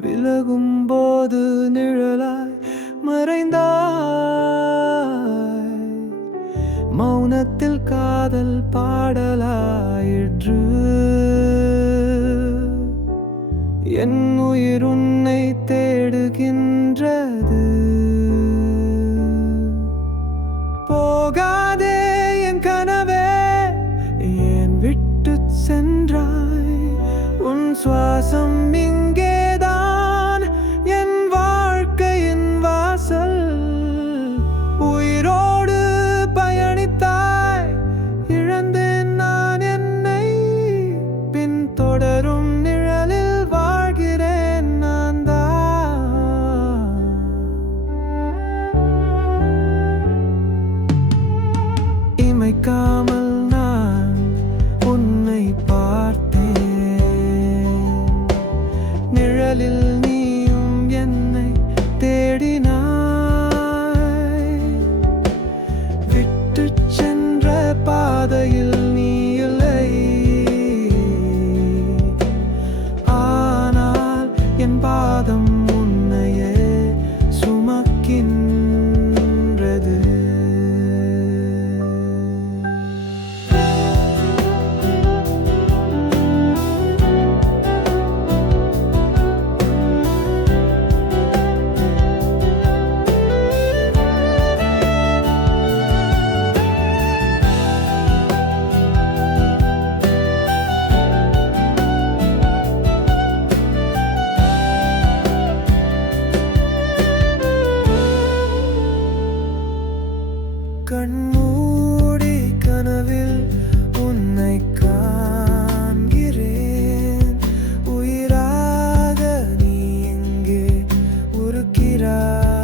விலகும் போது நிழலாய் மறைந்தாய். மௌனத்தில் காதல் பாடலாயிற்று. என் உயிரும் ശ്വാസം ഇങ്ങ நிழலில் நீயும் என்னை தேடினாய் விட்டு சென்ற பாதையில் கண்மூடி கனவில் உன்னை காண்கிறேன். உயிராக நீ எங்கே உருக்கிறாய்.